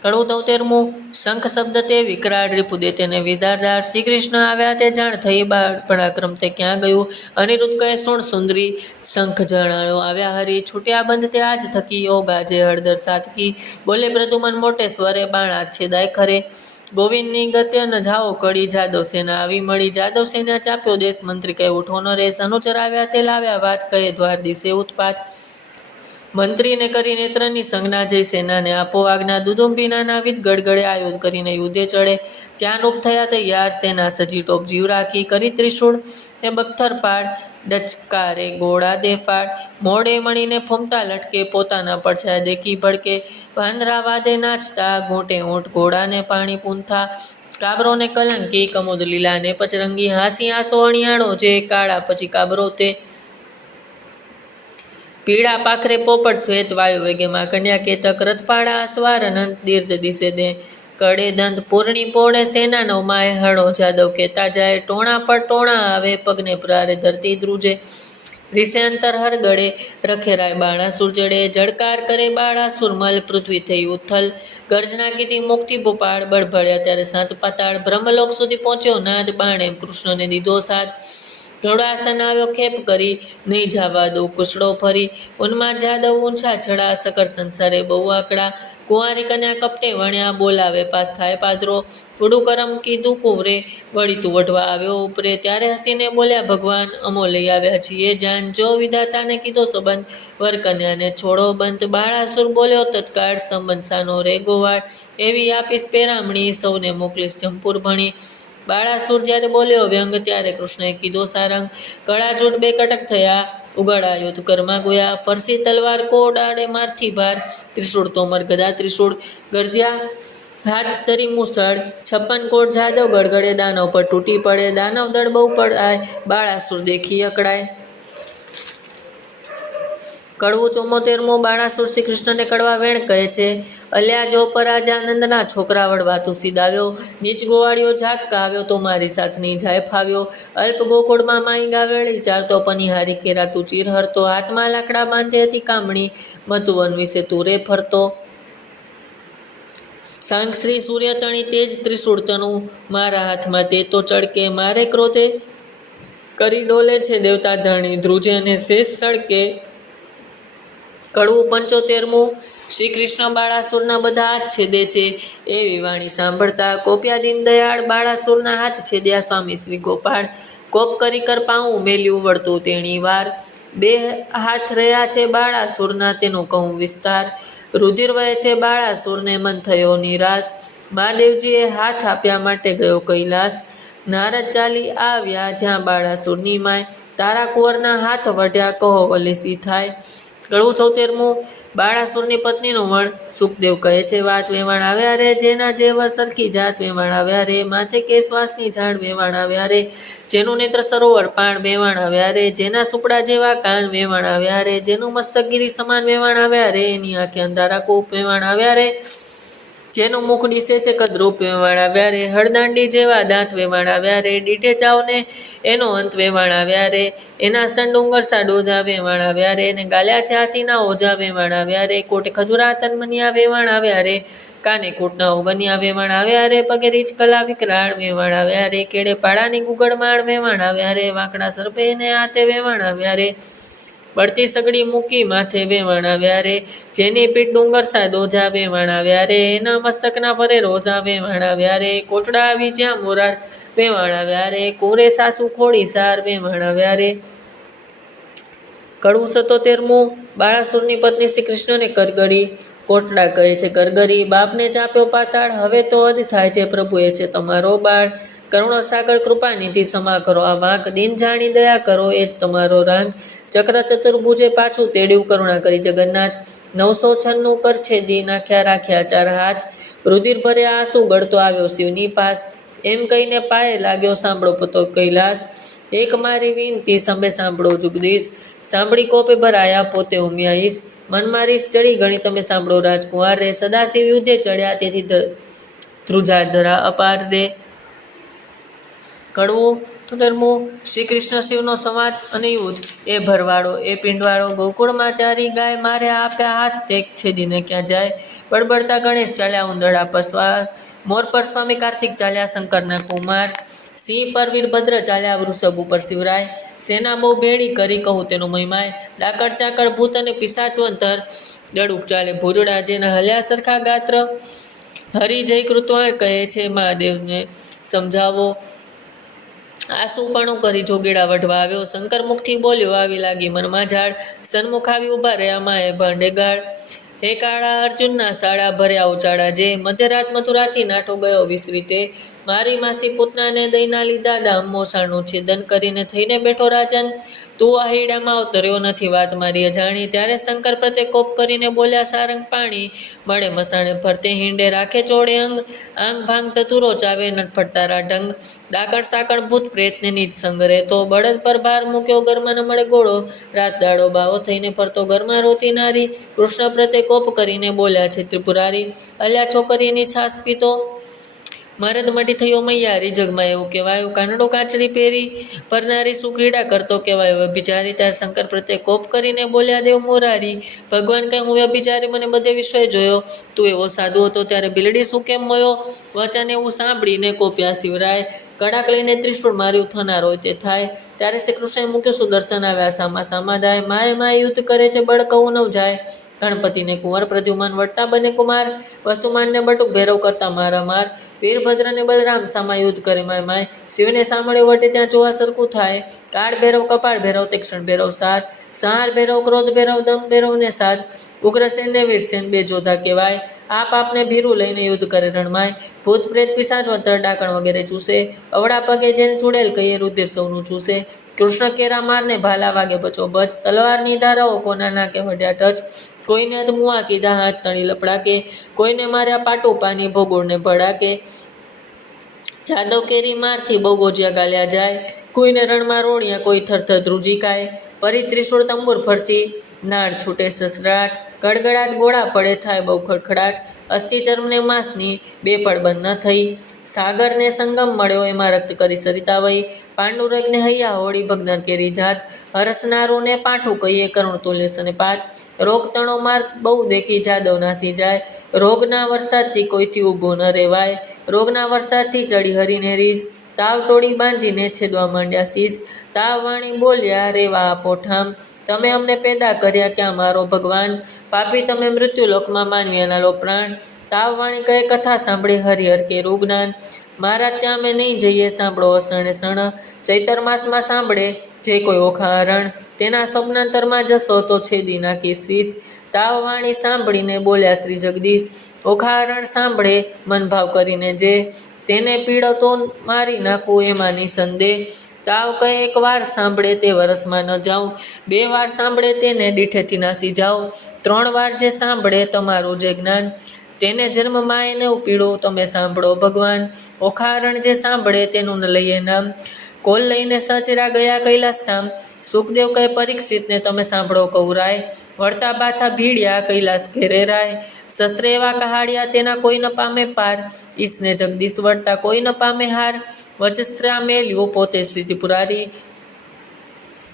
કડવું 73મું શંખ શબ્દ તે વિકરાળ રીપુદે તેને વિધારદાર, શ્રી કૃષ્ણ આવ્યા તે જાણ થઈ બાળ પરાક્રમ તે ક્યાં ગયું, અનિરુદ્ધ કહે સુણ સુંદરી શંખ જણાયો આવ્યા હરી, છૂટ્યા બંધ તે આજ થકી યોગ આજે હળદર સાતકી, બોલે પ્રદ્યુમન મોટે સ્વરે બાણ આજ છે દાય ખરે, ગોવિંદની ગત્ય ન જાઓ કડી, જાદવ સેના આવી મળી, જાદવ સેના ચાપ્યો દેશ, મંત્રી કહે ઉઠો ન રે, સનુચર આવ્યા તે લાવ્યા વાત, કહે દ્વાર દિશે ઉત્પાત, મંત્રીને કરી નેત્રની સંજ્ઞા જઈ સેનાને આપો આજ્ઞા, દુદુંબીના નાવિદ ગડગડે આયુધ કરીને યુદ્ધે ચડે, ત્યાં રૂપ થયા તૈયાર સેના સજી ટોપ જીવ રાખી, કરી ત્રિશૂળ એ બખ્તર પાડ, ડચકારે ગોળા દે ફાડ, મોડે મણીને ફૂમતા લટકે, પોતાના પડછાયા દેખી ભડકે, વાંદરા વાદે નાચતા ઘૂંટે ઊંટ ઘોડાને પાણી પૂંથા, કાબરોને કલંકી કમોદ લીલાને પચરંગી, હાસી આસો અણિયાણો જે કાળા પછી કાબરો તે, પીળા પાખરે પોપટ શ્વેત વાયુ વેગે માકંડ્યા કેતક, રથપાળા અસવાર અનંત દીર્ઘ દિશે દે, કડે દંત પૂર્ણી પોળે સેના નવ માય, હળો જાદવ કેતા જાય ટોણા પર ટોણા આવે, પગને પ્રારે ધરતી ધ્રુજે, રીસે અંતર હર ગળે રખેરાય બાણાસુર જડે, જડકાર કરે બાળાસુર મલ, પૃથ્વી થઈ ઉથલ, ગર્જના કીધી મુક્તિ ભૂપાળ, બળ ભળ્યા ત્યારે સાત પાતાળ, બ્રહ્મલોક સુધી પહોંચ્યો નાદ, બાણે કૃષ્ણને દીધો સાથ, ઘોડાસન આવ્યો ખેપ કરી, નહીં જવા દો કુસડો ફરી, ઉન્માદ જાદવ ઊંચા છડા, સકર સંસારે બહુ આકડા, કુંવારી કન્યા કપટે વણ્યા, બોલાવે પાસ થાય પાદરો, ઉડું કરમ કીધું કુંવરે, વળી તું વઢવા આવ્યો ઉપરે, ત્યારે હસીને બોલ્યા ભગવાન અમો લઈ આવ્યા છીએ જાન, જો વિધાતાને કીધો સંબંધ વર કન્યાને છોડો બંધ, બાળાસુર બોલ્યો તત્કાળ સંબંધ સાનો રે ગોવાળ, એવી આપીશ પેરામણી સૌને મોકલીશ જંપુર ભણી, બાળાસુર જ્યારે બોલ્યો વ્યંગ ત્યારે કૃષ્ણએ કીધો સારંગ, કળાજૂટ બે કટક થયા ઉગાડા યુદ્ધ કરમાં ગોયા, ફરસી તલવાર કોડાડે મારથી ભાર, ત્રિશૂળ તોમર ગદા ત્રિશૂળ ગરજ્યા, હાથ ધરી મુસળ 56 કોટ જાદવ ગડગડે, દાનવ પર તૂટી પડે, દાનવ દળ બહુ પડાય, બાળાસુર દેખી અકળાય. કડવું 74મું બાળાસુર શ્રી કૃષ્ણને કડવા વેણ કહે છે, અલ્યા જો પરાજાનંદના છોકરા વળવા તું સીધાવ્યો, નીચ ગોવાળિયો જાત કાવ્યો તો મારી સાથની જાય ફાવ્યો, અલ્પ ગોકુળમાં માઈ ગાવેળી, ચાર તો પનિહારી કેરા તું ચીર હરતો, હાથમાં લાકડા બાંધે હતી કામણી, મધુવન વિશે તું રે ફરતો, સાંગ શ્રી સૂર્ય તણી તેજ ત્રિશૂળ તનું, મારા હાથમાં તે તો ચડકે મારે ક્રોધે કરી ડોલે છે દેવતા ધરણી ધ્રુજે અને શેષ સળકે. કડવું 75મું. શ્રી કૃષ્ણ બાળાસુરના બધા હાથ છેદે છે એવી વાણી સાંભળતા કોપ્યા દીનદયાળ બાળાસુરના હાથ છેદ્યા સ્વામી શ્રી ગોપાળ. કોપ કરી કર પાઉં મેલ્યું વળતું તેણી વાર. 2 હાથ રહ્યા છે બાળાસુરના તેનું કહું વિસ્તાર. રુધિર વહે છે બાળાસુરને મન થયો નિરાશ. મહાદેવજીએ હાથ આપ્યા માટે ગયો કૈલાસ. નારદ ચાલી આવ્યા જ્યાં બાળાસુરની માય. તારા કુંવરના હાથ વઢ્યા કહો વલેસી થાય. કડવું 76મું. બાળાસુરની પત્નીનું વણ. સુખદેવ કહે છે વાત વેવાણ આવ્યા રે જેના જેવા સરખી જાત વેવાણ આવ્યા રે. માથે કેસવાસની ઝાડ વેવાણ આવ્યા રે. જેનું નેત્ર સરોવર પાણ વેવાણ આવ્યા રે. જેના સુપડા જેવા કાન વેવાણ આવ્યા રે. જેનું મસ્તક ગિરી સમાન વેવાણ આવ્યા રે. એની આંખે અંધારા કૂપ વેવાણ આવ્યા રે. જેનું મુખ ડીસે છે કદરૂપ વેવાણ આવ્યા રે. હળદાંડી જેવા દાંત વેવાણ આવ્યા રે. દીઠે ચાવને એનો અંત વેવાણ આવ્યા રે. એના સ્તન ડુંગર સા ડોધા વેવાણ આવ્યા રે. ને ગાલ્યા છે હાથીના ઓજા વેવાણ આવ્યા રે. કોટે ખજૂરા તનમનિયા વેવાણ આવ્યા રે. કાને કોટના ઓગનિયા વેવાણ આવ્યા રે. પગે રીચ કલા વિકરાળ વેવાણ આવ્યા રે. કેડે પાડાની ગુગળમાળ વેવાણ આવ્યા રે. વાંકડા સર્પે ને હાથે વેવાણ આવ્યા રે. બળતી સગડી મૂકી માથે વેવાણ આવ્યા રે. જેની પીઠ ડુંગર સા દોજા વેવાણ આવ્યા રે. એના મસ્તકના ફરે રોઝા વેવાણ આવ્યા રે. કોટડા આવી જ્યાં મોરાર વેવાણ આવ્યા રે. કોરે સાસુ ખોડી સાર વેવાણ આવ્યા રે. કડવું 77મું. બાળાસુરની પત્ની શ્રી કૃષ્ણને કરગડી. કોટડા કહે છે કરગરી બાપને ચાપ્યો પાતાળ. હવે તો હદ થાય છે પ્રભુએ છે તમારો બાળ. કરુણો સાગર કૃપા નિધિ સમા કરો આ વાંક. દિન જાણી દયા કરો એ જ તમારો રાંક. ચક્ર ચતુર્ભુજે પાછું તેડ્યું કરુણા કરી જગન્નાથ. 996 કર છેદી નાખ્યા રાખ્યા 4 હાથ. રુધિર ભરે આંસુ ગળતો આવ્યો શિવની પાસ. એમ કહીને પાયે લાગ્યો સાંભળો પતો કૈલાસ. એક મારી વિનતી સંભે સાંભળો જુગદીશ. સાંભળી કોપે ભરાયા પોતે ઉમ્યા ઈશ. મનમાં રીસ ચડી ગણી તમે સાંભળો રાજકુમાર રે. સદાશિવ યુદ્ધે ચડ્યા તેથી ધ્રુજા ધરા અપાર રે. કડવું 73મું. શ્રી કૃષ્ણ શિવનો સંવાદ અને યુદ્ધ. એ ભરવાડો એ પિંડવાળો ગોકુળમાં ચારી ગાય. મારે આપ્યા હાથ તે છેદીને ક્યાં જાય. બળબડતા ગણેશ ચાલ્યા ઉંદરડા પસવા. મોર પર સ્વામી કાર્તિક ચાલ્યા શંકરના કુમાર. સિંહ પર વીરભદ્ર ચાલ્યા વૃષભ ઉપર શિવરાય. સેના બહુ ભેડી કરી કહું તેનો મહિમાય. ડાકર ચાકર ભૂત અને પિશાચવંતર. દડુક ચાલે ભૂજડા જેના હલ્યા સરખા ગાત્ર. હરિજય કૃતવાણ કહે છે મહાદેવને સમજાવો. આસુપણું કરી જોગીડા વઢવા આવ્યો. શંકર મુખથી બોલ્યો આવી લાગી મનમાં ઝાડ. સન્મુખ આવી ઊભા રહ્યા માએ ભાંડે ગાળ. હે કાળા અર્જુનના સાડા ભર્યા ઉચાળા જે. મધ્યરાત મથુરાથી નાઠો ગયો વિસ્તરીતે. મારી માસી પૂતનાને દઈના લીધા દામ. મોસાળનું છેદન કરીને થઈને બેઠો રાજન. તું આહીડામાં અવતર્યો નથી વાત મારી અજાણી. ત્યારે શંકર પ્રત્યે કોપ કરીને બોલ્યા સારંગ પાણી. મળે મસાણે ફરતે હિંડે રાખે ચોડે અંગ. આંગ ભાંગ તતુરો ચાવે નટફટતારા ઢંગ. ડાકણ સાકણ ભૂત પ્રેતને નીચ સંગ રહેતો. બળદ પર ભાર મૂક્યો ઘરમાં ન મળે ગોળો. રાત દાડો બાવો થઈને ફરતો ઘરમાં રોતી નારી. કૃષ્ણ પ્રત્યે કોપ કરીને બોલ્યા છે ત્રિપુરારી. અલ્યા છોકરીની છાસ પીતો મરદ મટી થયો મૈયારી. જગમાં એવું કહેવાયું કાનડો કાચડી પહેરી પરનારી સુક્રીડા કરતો કહેવાયો વ્યભિચારી. ત્યારે શંકર પ્રત્યે કોપ કરીને બોલ્યા દેવ મોરારી. ભગવાન કહે હું વ્યભિચારી મને બધે વિશ્વએ જોયો. તું એવો સાધુ હતો ત્યારે બિલડી શું કેમ મોયો. વચન એવું સાંભળીને કોપ્યા શિવરાય. કડાક લઈને ત્રિશૂળ માર્યું થનાર હોય તે થાય. ત્યારે શ્રી કૃષ્ણએ મૂક્યો સુદર્શન આવ્યા સામા સામા દાય. માએ માએ યુદ્ધ કરે છે બળ કહું નવ જાય. ગણપતિને કુંવર પ્રદ્યુમન વળતા બને કુમાર. વસુમાનને બટુક ભૈરવ કરતા મારામાર. વીરભદ્ર ને બલરામ સામા યુદ્ધ કરે માય માય. શિવને સાંભળે વટે ત્યાં જોવા સરખું થાય. કાળ ભૈરવ કપાળ ભૈરવ તીક્ષ્ણ ભૈરવ સાર. સંહાર ભૈરવ ક્રોધ ભૈરવ દમ ભૈરવ ને સાર. ઉગ્રસેન ને વીરસેન બે જોધા કહેવાય. આપ આપને ભીરું લઈને યુદ્ધ કરે રણમાય. ભૂત પ્રેત પિશાચ વંતર ડાકણ વગેરે ચૂસે. અવળા પગે જેને ચૂડેલ કહીએ રુધિર સૌનું ચૂસે. કૃષ્ણ કેરા મારને ભાલા વાગે બચો બચ. તલવારની ધારાઓ કોના નાકે વઢ્યા ટચ. કોઈને અધમુઆ કીધા હાથ તણી લપડાકે. કોઈને માર્યા પાટું પાની ભોગોળને ભડાકે. જાદવ કેરી મારથી બહુ ગોજિયા ગાલ્યા જાય. કોઈને રણમાં રોણિયા કોઈ થરથર ધ્રુજી કાય. પરી ત્રિશૂળ તંબુર ફરસી નાળ છૂટે સસરાટ. ગડગડાટ ગોળા પડે થાય બહુ ખડખડાટ. અસ્થિ ચર્મને માંસની બે પળ બંધ ન થઈ. સાગરને સંગમ મળ્યો એમાં રક્ત કરી સરિતા વહી. પાંડુરંગને હૈયા હોળી ભગદાન કેરી જાત. હરસનારોને પાઠું કહીએ કરુણ તુલ્ય અને પાત. રોગ તણો માર બહુ દેખી જાદવ નાસી જાય. રોગના વરસાદથી કોઈથી ઊભો ન રહેવાય. રોગના વરસાદથી ચડી હરીને રીસ. તાવ ટોળી બાંધીને છેદવા માંડ્યા શીશ. તાવ વાણી બોલ્યા, રેવા આપો ઠામ, તમે અમને પેદા કર્યા ક્યાં મારો ભગવાન, પાપી તમે મૃત્યુલોકમાં માનવીના લો પ્રાણ. તાવ વાણી કહે કથા સાંભળી હરિહર કેરું જ્ઞાન, મારા ત્યાં અમે નહીં જઈએ સાંભળો અસણે સણ. ચૈતર માસમાં સાંભળે જે કોઈ ઓખાહરણ, તેના સ્વપ્નાંતરમાં જશો તો છેદી નાખી શીશ. તાવ વાણી સાંભળીને બોલ્યા શ્રી જગદીશ, ઓખાહરણ સાંભળે મનભાવ કરીને જે, તેને પીડો તો મારી નાખવું એમાં નિસંદેહ. તાવ કહે એક વાર સાંભળે તે વરસમાં ન જાઉં, 2 વાર સાંભળે તેને દીઠેથી નાસી જાઓ, 3 વાર જે સાંભળે તમારું જે જ્ઞાન, તેને જન્મ માય ન પીડો તમે સાંભળો ભગવાન. ઓખારણ જે સાંભળે તેનું ન લઈએ નામ, કોલ લઈને સચરા ગયા કૈલાસ ધામ. સુખદેવ કહે પરીક્ષિતને તમે સાંભળો કૌરાય, વળતા બાથા ભીડ્યા કૈલાસ ઘેરે રાય. શસ્ત્ર એવા કહાડ્યા તેના કોઈ ન પામે પાર, ઈસને જગદીશ વળતા કોઈ ન પામે હાર. વજસ્ત્રા મેલ્યું પોતે શ્રી ત્રિપુરારી,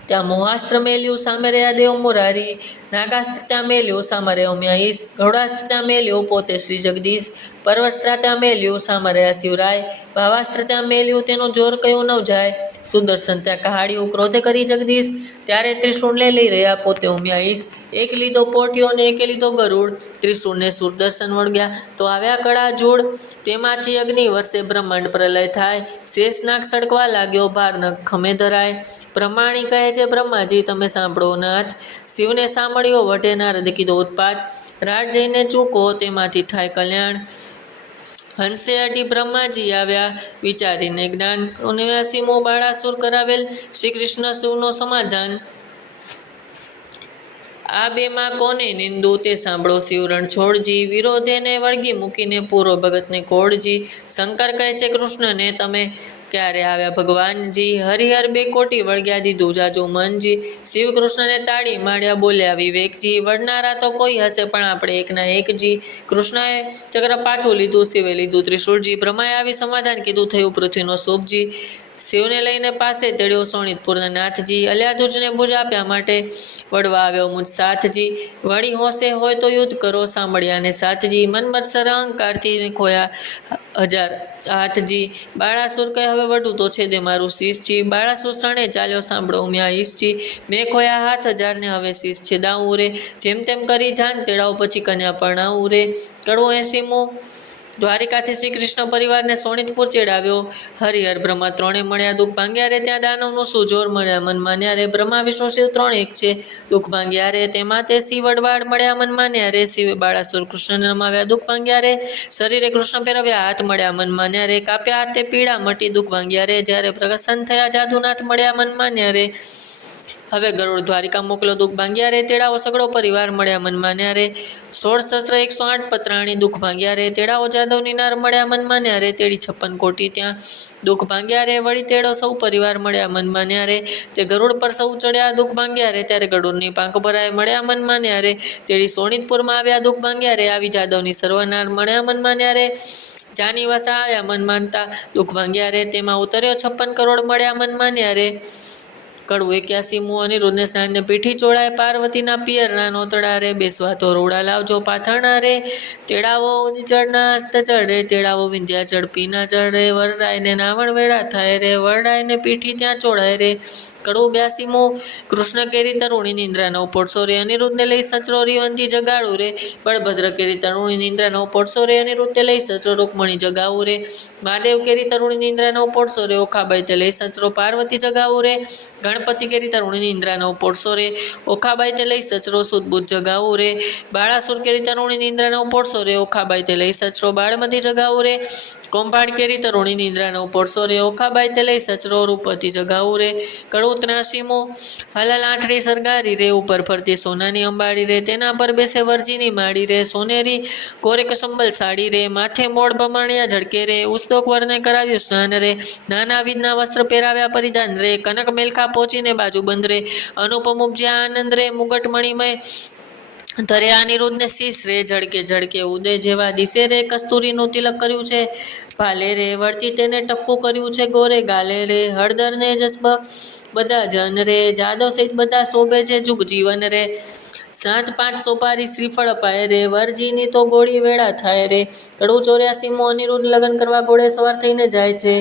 ત્યાં મોહાસ્ત્ર મેલ્યું સામે રહ્યા દેવ મુરારી. નાગાસ્ત્ર ત્યાં મેલ્યું સામે રહ્યો મ્યાઈશ, ગૌડાસ્ત્ર ત્યાં મેલ્યું પોતે શ્રી જગદીશ. પર્વસ્ત્ર ત્યાં મેલ્યું સામે રહ્યા શિવરાય, ભાવાસ્ત્ર ત્યાં મેલ્યું તેનું જોર કયું ન જાય. સુદર્શન ત્યાં કહાડ્યું ક્રોધે કરી જગદીશ, ત્યારે ત્રિશૂળને લઈ રહ્યા પોતે ઉમ્યાઈશ. એક લીધો પોટ્યો ને એકે લીધો ગરુડ, ત્રિશૂળને સુદર્શન વળગ્યા તો આવ્યા કળા જોડ. તેમાંથી અગ્નિ વર્ષે બ્રહ્માંડ પ્રલય થાય, શેષનાગ સળગવા લાગ્યો ભાર ન ખમે ધરાય. બ્રહ્માણી કહે છે બ્રહ્માજી તમે સાંભળો નાથ, શિવને સાંભળ્યો વઢે નારદ કીધો ઉત્પાત. રાત જઈને ચૂકો તેમાંથી થાય કલ્યાણ, હંસે અડી બ્રહ્માજી આવ્યા વિચારીને જ્ઞાન. 79મો બાળાસુર કરાવેલ શ્રી કૃષ્ણ શિવનો સમાધાન. આ બેમાં કોને નિંદુ તે સાંભળો શિવરણ છોડજી, વિરોધેને વળગી મૂકીને પૂરો ભગતને કોડજી. શંકર કહે છે કૃષ્ણને તમે ક્યારે આવ્યા ભગવાનજી, હરિહર 2 કોટી વળગ્યા દીધું જાજુ મનજી. શિવ કૃષ્ણને તાળી માર્યા બોલ્યા વિવેકજી, વળનારા તો કોઈ હશે પણ આપણે એકના એકજી. કૃષ્ણએ ચક્ર પાછું લીધું, શિવે લીધું ત્રિશૂળજી, બ્રહ્માએ આવી સમાધાન કીધું થયું પૃથ્વીનો શુભજી. શિવને લઈને પાસે તેડ્યો સોનિતપુરના નાથજી, અલ્યાધુજને ભુજ આપ્યા માટે વળવા આવ્યો મુજ સાથજી. વળી હોશે હોય તો યુદ્ધ કરો સાંભળ્યાને સાથજી, મન્મત્સર અહંકારથી ખોયા 1000 હાથજી. બાળાસુર કહે હવે વઢું તો છે દે મારું શીશજી, બાળાસુર સણે ચાલ્યો સાંભળો ઉમ્યા ઈશજી. મેં ખોયા 1000 ને હવે શીશ છે દાવું રે, જેમ તેમ કરી જાન તેડાવ પછી કન્યા પરણાવું રે. કડવું 80મું દ્વારિકાથી શ્રી કૃષ્ણ પરિવારને સોનિતપુર ચેડાવ્યો. હરિહર બ્રહ્મા 3 મળ્યા દુઃખ ભાંગ્યા રે, ત્યાં દાનવનું શું જોર મળ્યા મન માન્યા રે. બ્રહ્મા વિષ્ણુ શિવ 3 એક છે દુઃખ ભાંગ્યા રે, તેમાં તે શિવ વડવાડ મળ્યા મન માન્યા રે. શિવે બાળાસુર કૃષ્ણને રમાવ્યા દુઃખ ભાંગ્યા રે, શરીરે કૃષ્ણ પહેરવ્યા હાથ મળ્યા મન માન્યા રે. કાપ્યા હાથે પીડા મટી દુઃખ ભાંગ્યા રે, જ્યારે પ્રસન્ન થયા જાદુનાથ મળ્યા મન માન્યા રે. હવે ગરુડ દ્વારિકા મોકલો દુઃખ ભાંગ્યા રે, તેડાવો સગળો પરિવાર મળ્યા મન માન્યા રે. 16 શસ્ત્ર 108 પતરાણી દુઃખ ભાંગ્યા રે, તેડાવો જાદવની નાર મળ્યા મન માન્યા રે. તેડી 56 કોટી ત્યાં દુઃખ ભાંગ્યા રે, વળી તેડો સૌ પરિવાર મળ્યા મન માન્યા રે. તે ગરુડ પર સૌ ચડ્યા દુઃખ ભાંગ્યા રે, ત્યારે ગરુડની પાંખ ભરાય મળ્યા મન માન્યા રે. તેડી સોનિતપુરમાં આવ્યા દુઃખ ભાંગ્યા રે, આવી જાદવની સર્વનાર મળ્યા મન માન્યા રે. જાની વસા આવ્યા મન માનતા દુઃખ ભાંગ્યા રે, તેમાં ઉતર્યો 56 કરોડ મળ્યા મન માન્યા રે. કડવું 81મું અનિરુદ્ધને સ્નાનને પીઠી ચોળાય, પાર્વતીના પિયરના નોતડા રે, બેસવા તો રોડા લાવજો પાથરણા રે. તેડાવો ચડના હસ્ત ચડે, તેડાવો વિંધ્યાચળ પીના ચડે, વરરાયને નાવણ વેળા થાય રે, વરરાયને પીઠી ત્યાં ચોળાય રે. કડવું 82મું કૃષ્ણ કેરી તરુણી નિંદ્રા 9 પોટસો રે, અનિરુદ્ધને લઈ સચરો રીવંતી જગાડું રે. બળભદ્ર કેરી તરુણી નિંદ્રા 9 પોટસો રે, અનિરુદ્ધને લઈ સચરો રૂકમણી જગાવું રે. મહાદેવ કેરી તરુણી નિંદ્રા 9 પોટસો રે, ઓખાબાઈ તે લઈ સચરો પાર્વતી જગાવું રે. ગણપતિ કેરી તરુણી નિંદ્રા 9 પોટસો રે, ઓખાબાઈ તે લઈ સચરો સુદબુદ્ધ જગાવું રે. બાળાસુર કેરી તરુણી નિંદ્રા 9 પોટસો રે, ઓખાબાઈ તે લઈ સચરો બાળમતી જગાવું રે. કૌભાંડ કેરી તરુણી નિંદ્રા 9 પોટસો રે, ઓખાબાઈ તે લઈ સચરો રૂપતી જગાવું રે. કડવું 83મું હલાલ આંથડી સરગારી રે, ઉપર ફરતી સોનાની અંબાડી રે, તેના પર બેસે વરજીની માડી રે. સોનેરી કોરે કસંબલ સાડી રે, માથે મોડ ભમણિયા ઝડકે રે. ઉસ્તોક વરને કરાવ્યું સ્નાન રે, નાના વિધના વસ્ત્ર પહેરાવ્યા પરિધાન રે. કનક મેલખા પહોંચીને બાજુ બંધ રે, અનુપમ ઉપજ્યા આનંદ રે. મુગટ મણિમય ધરે અનિરુદ્ધને શીશ રે, ઝડકે ઝડકે ઉદય જેવા દિશે રે. કસ્તુરીનું તિલક કર્યું છે ભાલે રે, વળતી તેને ટપકું કર્યું છે ગોરે ગાલે રે. હળદર ને જસબ બધા જન રે, જાદવ સહિત બધા શોભે છે જુગ જીવન રે. સાત પાંચ સોપારી શ્રીફળ અપાય રે, વરજીની તો ગોળી વેળા થાય રે. કડવું 84મો અનિરુદ્ધ લગ્ન કરવા ઘોડે સવાર થઈને જાય છે.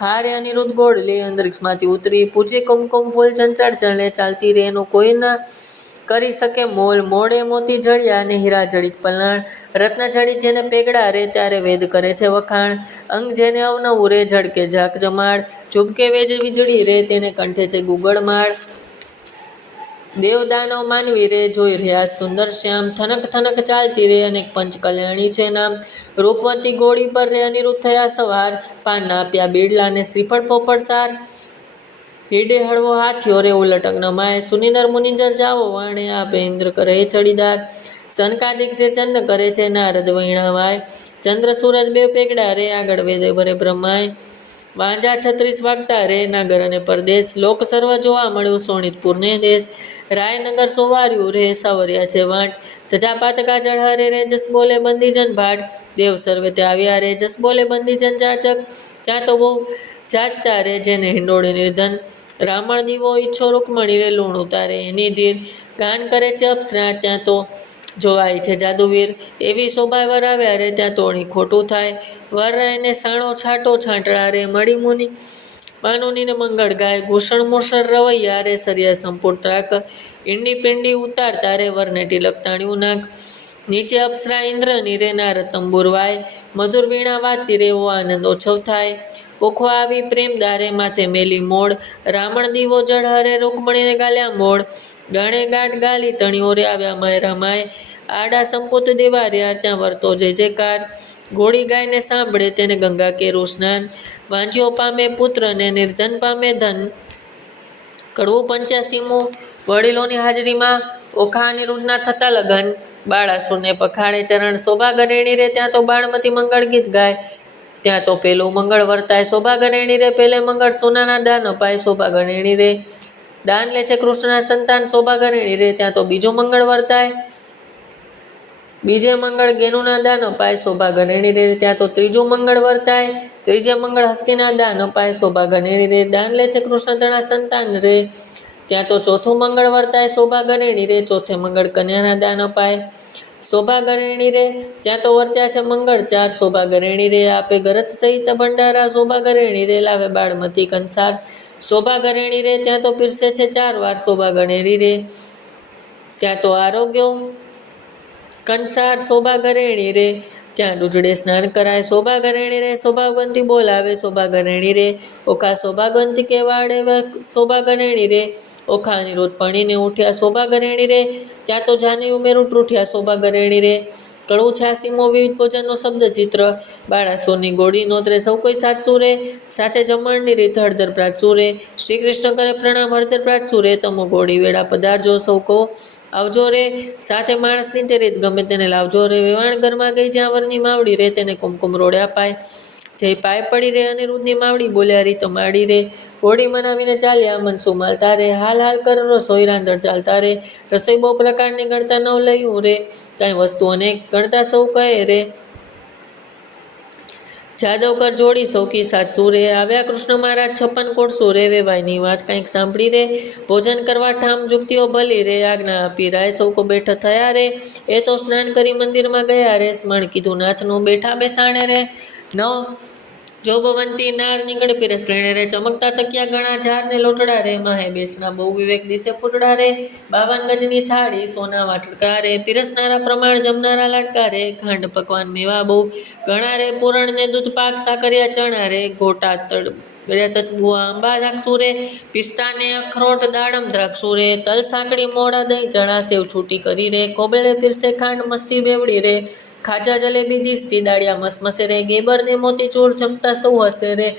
હારે અનિરુદ્ધ ગોળ લે, અંતરિક્ષમાંથી ઉતરી પૂજે કુમકુમ ફૂલ ચંચાળ ચરણે ચાલતી રે, એનું કોઈ ના કરી શકે મોલ. મોડે મોતી જડિયા ને હીરા જડિત પલાણ, રત્ન જડિત જેને પેગડા રે ત્યારે વેદ કરે છે વખાણ. અંગ જેને અવનવું રે ઝળકે ઝાક જમાડ, ઝૂબકે વેજ વીજળી રે તેને કંઠે છે ગુગળમાળ. દેવ દાનવ માનવી રે જોઈ રહ્યા સુંદર શ્યામ, થનક થનક ચાલતી રે અનેક પંચ કલ્યાણી છે નામ. રૂપવતી ઘોડી પર રે અનિરુદ્ધ થયા સવાર, પાનના આપ્યા બીડલા ને શ્રીફળ પોપડ સાર. હીડે હળવો હાથ્યો રે ઉલટ અગ્નમાય, સુનિનર મુનિંજર જાવો વાણે આપે ઇન્દ્ર કરે ચડીદાર. સનકાદિક સે ચંદ કરે છે નારદ વૈણાવાય, ચંદ્ર સૂરજ બે પેગડા રે આગળ વેદે ભરે બ્રહ્માય. વાંજા 36 વાગતા રે નાગર અને પરદેશ, લોક સર્વ જોવા મળ્યું સોનિતપુર ને દેશ. રાયનગર સોવાર્યું રે સાવર્યા છે વાંટ, ધજા પાતકા ચઢારે રે જસ બોલે બંદીજન ભાટ. દેવ સર્વે તે આવ્યા રે જસ બોલે બંદીજન જાચક, ત્યાં તો બહુ જાચતા રે જેને હિંડોળે નિર્ધન. રામણ દીવો ઈચ્છો રૂકમણી રે લૂણ ઉતારે એની ધીર, ગાન કરે છે અપ્સરા ત્યાં તો જોવાય છે જાદુવીર. એવી શોભા વર આવ્યા રે ત્યાં તોણી ખોટું થાય, વર એને સાણો છાંટો છાંટડા રે મળી મુનિ માનુની ને મંગળ ગાય. ભૂષણ મૂષણ રવૈયા રે સરિયા સંપૂર્ણ ત્રાક, ઈંડી પિંડી ઉતારતા રે વરને તિલક તાણ્યું નાક. નીચે અપ્સરા ઇન્દ્રની રે નારદ તંબુર વાય, મધુર વીણા વાજતી રે એવો આનંદ ઓછવ થાય. પોખવા આવી પ્રેમ દારે માથે મેલી મોડ, રામણ દીવો જળહરે રૂકમણીને ગાલ્યા મોડ. ગાણે ગાંઠ ગાલી તણીઓ રે આવ્યા માય રામાય, આડા સંપૂત દેવા રહ્યા ત્યાં વર્તો જય જયકાર. ઘોડી ગાયને સાંભળે તેને ગંગા કેરું સ્નાન, વાંજ્યો પામે પુત્ર ને નિર્ધન પામે ધન. કડવું 85મું વડીલોની હાજરીમાં ઓખા અનિરુદ્ધના થતા લગન, બાળાસુરને પખાણે ચરણ શોભા ગરેણી રે ત્યાં તો બાળમતી મંગળ ગીત ગાય. ત્યાં તો પેલું મંગળ વર્તાય શોભા ગરેણી રે, પેલે મંગળ સોનાના દાન અપાય શોભા ગરેણી રે. દાન લે છે કૃષ્ણના સંતાન શોભા ગરેણી રે ત્યાં તો બીજું મંગળ વર્તાય. બીજે મંગળ ગેનુના દાન અપાય શોભા ગરેણી રે ત્યાં તો ત્રીજું મંગળ વર્તાય. ત્રીજે મંગળ હસ્તીના દાન અપાય શોભા ગરેણી રે, દાન લે છે કૃષ્ણતણા સંતાન રે ત્યાં તો ચોથું મંગળ વર્તાય શોભા ગરેણી રે. ચોથે મંગળ કન્યાના દાન અપાય શોભા ગરેણી રે ત્યાં તો વર્ત્યા છે મંગળ ચાર શોભા ગરેણી રે. આપે ગરત સહિત ભંડારા શોભા ગરેણી રે, લાવે બાળમતી કંસાર શોભા ગરેણી રે ત્યાં તો પીરસે છે 4 વાર શોભા ગણેરી રે. ત્યાં તો આરોગ્ય કંસાર શોભા ગરેણી રે ત્યાં દૂધડે સ્નાન કરાય શોભા ગરેણી રે. શોભાગવંતી બોલાવે શોભા ગરેણી રે, ઓખા શોભાગવંતી કેવાડે શોભા ગરેણી રે. ઓખા અનિરુદ્ધ પણીને ઉઠ્યા શોભા ગરેણી રે ત્યાં તો જાની ઉમેરું તૂઠ્યા શોભા ગરેણી રે. કડવું 86મો વિવિધ ભોજનનો શબ્દ ચિત્ર, બાળાસુરની ગોળી નોતરે સૌ કોઈ સાચું રે, સાથે જમણની રીત હળદર પ્રાચું રે. શ્રી કૃષ્ણ કરે પ્રણામ હળદર પ્રાચું રે, તમો ગોળી વેળા પધારજો સૌ કો આવજો રે. સાથે માણસની તે રીત ગમે તેને લાવજો રે, વેવાણ ઘરમાં ગઈ જ્યાં વરની માવડી રે તેને કુમકુમ રોડે અપાય. જય પાય પડી રે અનિરુદ્ધની માવડી બોલ્યા રીત માડી રે. ઘોડી મનાવીને ચાલ્યા મનસુ માલતા રે, હાલ હાલ કર રસોઈ રાંધણ ચાલતા રે. રસોઈ બહુ પ્રકારની ગણતા ન લયું રે, કાંઈ વસ્તુ અનેક ગણતા સૌ કહે રે. જાદવકર જોડી સૌકી સાચું રે, આવ્યા કૃષ્ણ મહારાજ 56 કોટસું રે. વેવાયની વાત કંઈક સાંભળી રે, ભોજન કરવા ઠામ જુગતીઓ ભલી રે. આજ્ઞા આપી રાય સૌ કો બેઠા થયા રે, એ તો સ્નાન કરી મંદિરમાં ગયા રે. સ્મરણ કીધું નાથનું બેઠા બેસાણે રે. નવ જોબવંતી નાર નીકળ પીરે શ્રેણે રે, ચમકતા તકિયા ગણા ઝાર ને લોટડા રે. માહે બેસના બહુ વિવેક દિશે ફૂટડા રે, 52 ગજની થાળી સોના વાટકા રે. પીરસનારા પ્રમાણ જમનારા લાડકા રે, ખાંડ પકવાન મેવા બહુ ઘણા રે. પૂરણ ને દૂધ પાક સાકરિયા ચણા રે, ગોટા તળ તચબુઆ આંબા રાખશું રે. પિસ્તા ને અખરોટ દાડમ દ્રાક્ષું રે, તલ સાંકળી મોડા દહીં ચણા સેવ છૂટી કરી રે. કોબળે પીરસે ખાંડ મસ્તી બેવડી રે, ખાજા જલેબી દીસતી દાળિયા મસમસે રે. ગેબર ને મોતીચૂર જમતા સૌ હસે રે,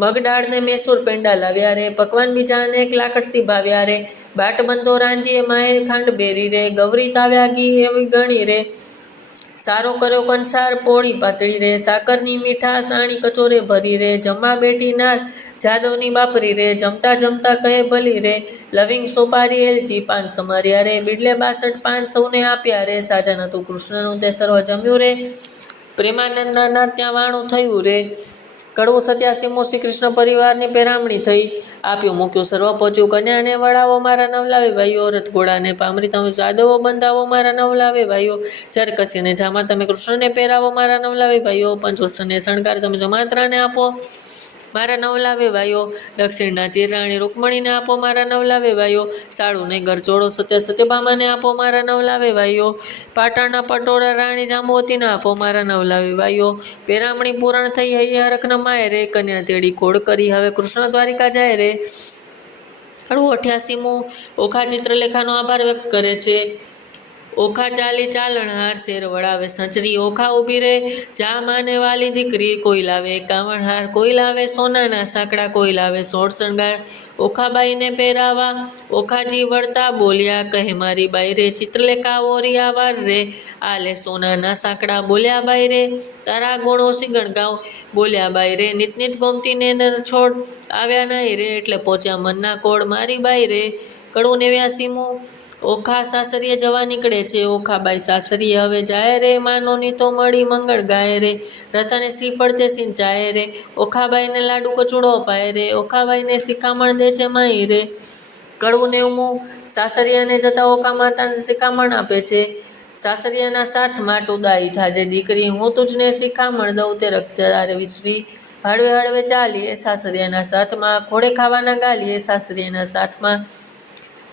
મગડાળ ને મેસૂર પેંડા લાવ્યા રે. પકવાન બીજા અનેક લાકડસી ભાવ્યા રે, બાટ બંધો રાંધીએ માહે ખાંડ બેરી રે. ગૌરી તાવ્યા ઘી એવી ગણી રે, સારો કર્યો કંસાર પોળી પાતળી રે. સાકરની મીઠા સાણી કચોરે ભરી રે, જમવા બેઠી નાર જાદવની બાપરી રે. જમતા જમતા કહે ભલી રે, લવિંગ સોપારી એલચી પાન સમાર્યા રે. બીડલે 62 પાન સૌને આપ્યા રે, સાજન હતું કૃષ્ણનું તે સર્વ જમ્યું રે. પ્રેમાનંદના નાથ ત્યાં વાણું થયું રે, કડવું 87મું શ્રી કૃષ્ણ પરિવારની પેરામણી થઈ, આપ્યું મૂક્યું સર્વ પહોંચ્યું, કન્યાને વળાવો મારા નવલાવે ભાઈઓ, રથ ઘોડાને પામરી તમે જાદવો બંધાવો મારા નવલાવે ભાઈઓ, ચર કસીને જામા તમે કૃષ્ણને પહેરાવો મારા નવલાવે ભાઈઓ, પંચવસ્ત્રને શણગાર તમે જમાત્રાને આપો મારા નવલાવે ભાઈઓ, દક્ષિણના ચિરાણી રૂકમણીને આપો મારા નવલાવે ભાઈઓ, સાડુને ગરચોળો સત્યભામાને આપો મારા નવલાવે ભાઈઓ, પાટણના પટોળા રાણી જાંબુવતીને આપો મારા નવલાવે ભાઈઓ, પેરામણી પૂરણ થઈ હૈયારખના માય રે, કન્યા તેડી કોડ કરી હવે કૃષ્ણ દ્વારિકા જાય રે. 88મું ઓખા ચિત્રલેખાનો આભાર વ્યક્ત કરે છે. ઓખા ચાલી ચાલણહાર, શેર વળાવે સંચરી, ઓખા ઊભી રે જા માને વાલી દીકરી, કોઈ લાવે કાવણહાર, કોઈ લાવે સોનાના સાંકડા, કોઈ લાવે સોળ શણગાર, ઓખાબાઈને પહેરાવા ઓખાજી વળતા બોલ્યા, કહે મારી બાઈ રે ચિત્રલેખા ઓરિયા વાર રે, આલે સોનાના સાંકડા, બોલ્યા બાઈ રે તારા ગુણો સિગણ ગાઉ, બોલ્યા બાઈ રે નિત નિત ગોમતીને છોડ, આવ્યા નહીં રે એટલે પહોંચ્યા મનના કોડ, મારી બાઈ રે. 89મું ઓખા સાસરીએ જવા નીકળે છે. ઓખાબાઈ સાસરીએ હવે જાય રે, માનોની તો મળી મંગળ ગાય રે, રથાને શ્રીફળ તે સિંચાય રે, ઓખાબાઈને લાડુ કચૂડો અપાય રે, ઓખાબાઈને શિખામણ દે છે માઈ રે. 90મું સાસરિયાને જતા ઓખા માતાને શિખામણ આપે છે. સાસરિયાના સાથમાં ટુદાઈ થાજે દીકરી, હું તુજને શિખામણ દઉં તે રક્ષારે વિશ્વી, હળવે હળવે ચાલીએ સાસરિયાના સાથમાં, ઘોડે ખાવાના ગાલીએ સાસરિયાના સાથમાં,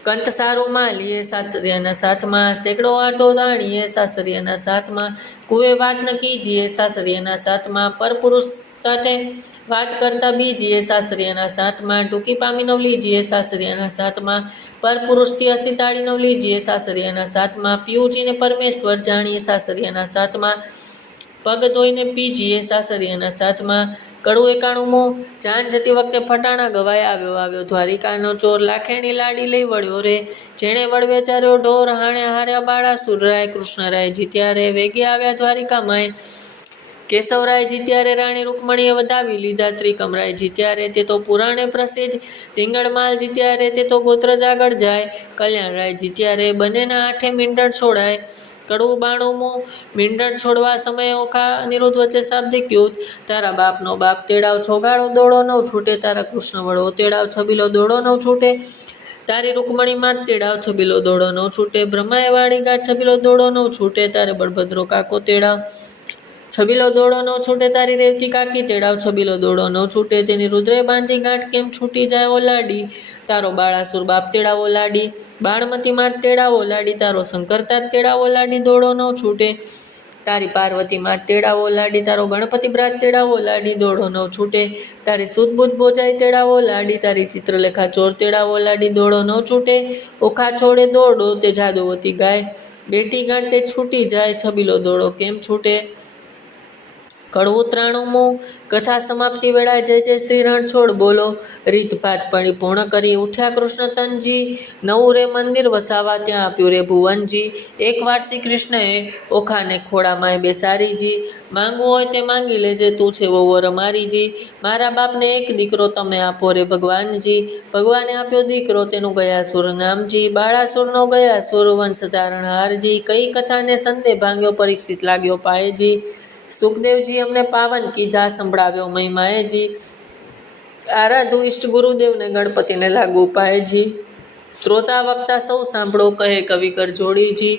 કંત સારું માલીએ સાસરિયાના સાથમાં, સેકડો આટો દાણીએ સાસરિયાના સાથમાં, કુએ વાત ન કીજીએ સાસરિયાના સાથમાં, પરપુરુષ સાથે વાત કરતા બીજીએ સાસરિયાના સાથમાં, ટૂંકી પામી નવ લીજીએ સાસરિયાના સાથમાં, પરપુરુષથી હસી તાળી નવ લીજીએ સાસરિયાના સાથમાં, પિયુજીને પરમેશ્વર જાણીએ સાસરિયાના સાથમાં, પગ ધોઈને પીજીએ સાસરિયાના સાથમાં. 91મું જાન જતી વખતે ફટાણા ગવાય, આવ્યો દ્વારિકાનો ચોર, લાખેણી લાડી લઈ વળ્યો રે, જેણે વળવે ચાર્યો ઢોર, હાણે હાર્યા બાળાસુર રાય, કૃષ્ણરાય જીત્યા રે વેગે આવ્યા દ્વારિકામાંય, કેશવરાય જીત્યા રે રાણી રૂકમણીએ વધાવી લીધા, ત્રિકમરાય જીત્યા રે તે તો પુરાણે પ્રસિદ્ધ, ઢીંગણમાલ જીત્યા રે તે તો ગોત્ર જાગળ જાય, કલ્યાણરાય જીત્યા રે બંનેના હાથે મીંડણ છોડાય. 92મું મીંડણ છોડવા સમયે ઓખા અનિરુદ્ધ વચ્ચે શાબ્દિક યુદ્ધ, તારા બાપનો બાપ તેડાવ છોગાડો દોડો નવ છૂટે, તારા કૃષ્ણ વડો તેડાવ છબીલો દોડો નવ છૂટે, તારી રૂકમણીમાં તેડાવ છબીલો દોડો નવ છૂટે, બ્રહ્માએ વાળી ગાંઠ છબીલો દોડો નવ છૂટે, તારે બળભદ્રો કાકો તેડાવ છબીલો દોડો નવ છૂટે, તારી રેવતી કાકી તેડાવ છબીલો દોડો નવ છૂટે, તેની રુદ્રે બાંધી ગાંઠ કેમ છૂટી જાય ઓલાડી, તારો બાળાસુર બાપ તેડાવો લાડી, બાળમતી માં તેડાવો લાડી, તારો શંકરતા તેડાવો લાડી દોડો નવ છૂટે, તારી પાર્વતી માં તેડાવો લાડી, તારો ગણપતિ બ્રાત તેડાવો લાડી દોડો નવ છૂટે, તારી સુદબુદ્ધ બોજાઈ તેડાવો લાડી, તારી ચિત્રલેખા ચોર તેડાવો લાડી દોડો નવ છૂટે, ઓખા છોડે દોડો તે જાદુવતી ગાય, બેટી ગાંઠ તે છૂટી જાય છબીલો દોડો કેમ છૂટે. 93મું કથા સમાપ્તિ વેળાએ જય જય શ્રી રણછોડ બોલો, રીતભાત પડી પૂર્ણ કરી ઉઠ્યા કૃષ્ણ તનજી, નવું રે મંદિર વસાવા ત્યાં આપ્યું રે ભુવનજી, એકવાર શ્રી કૃષ્ણએ ઓખાને ખોળામાં બેસારીજી, માંગવું હોય તે માંગી લેજે તું છે વોવર મારીજી, મારા બાપને એક દીકરો તમે આપો રે ભગવાનજી, ભગવાને આપ્યો દીકરો તેનું ગયાસુર નામજી, બાળાસુરનો ગયાસુર વંશ ધારણહારજી, કઈ કથાને સંતે ભાંગ્યો પરીક્ષિત લાગ્યો પાયજી, સુખદેવજી અમને પાવન કીધા સંભળાવ્યો મહિમાએજી, આરાધુ ઈષ્ટ ગુરુદેવને ગણપતિને લાગુ પાયજી, શ્રોતા વક્તા સૌ સાંભળો કહે કવિકર જોડીજી,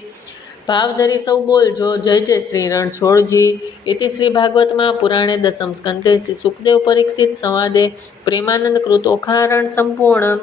ભાવધરી સૌ બોલજો જય જય શ્રી રણછોડજી. ઇતિ શ્રી ભાગવતમાં પુરાણે દસમ સ્કંધે શ્રી સુખદેવ પરીક્ષિત સંવાદે પ્રેમાનંદ કૃત ઓખારણ સંપૂર્ણ.